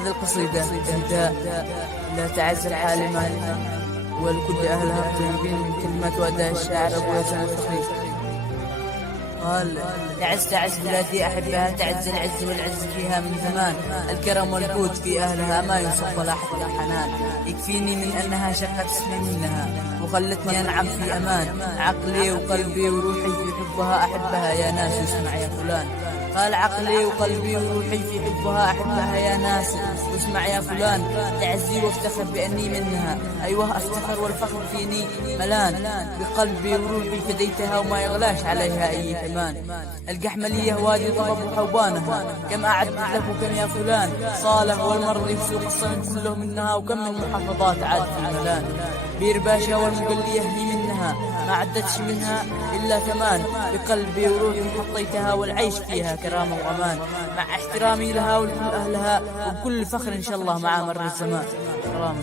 هذه القصيدة إهداء لا تعز الحالمة ولكل أهلها الطيبين من كلمات وأداء الشاعر أبو ياسين التخليف. قال: تعز بلادي أحبها، تعز العز والعز فيها من زمان، الكرم والجود في أهلها ما ينصف ولا حتى حنان، يكفيني من أنها شقت اسمي منها وخلتني أنعم في أمان، عقلي وقلبي وروحي في حبها أحبها يا ناس واسمع يا فلان. قال: عقلي وقلبي وروحي في حبها أحبها يا ناس واسمع يا فلان، تعزي وافتخر بأني منها، أيوه أفتخر والفخر فيني ملان، بقلبي وروحي فديتها وما يغلاش عليها أي ثمان، القحملية وادي ضبب وحوبانها، كم أعدت لكم يا فلان، صالح والمرضي في سوق الصنم كله منها، وكم من محافظات عاد في الملان، بير باشا والمقلية هي منها، ما عدتش منها إلا ثمان، بقلبي وروحي حطيتها والعيش فيها كرامة وأمان، مع احترامي لها ولكل أهلها وبكل فخر إن شاء الله مع مر الزمان. كرامة.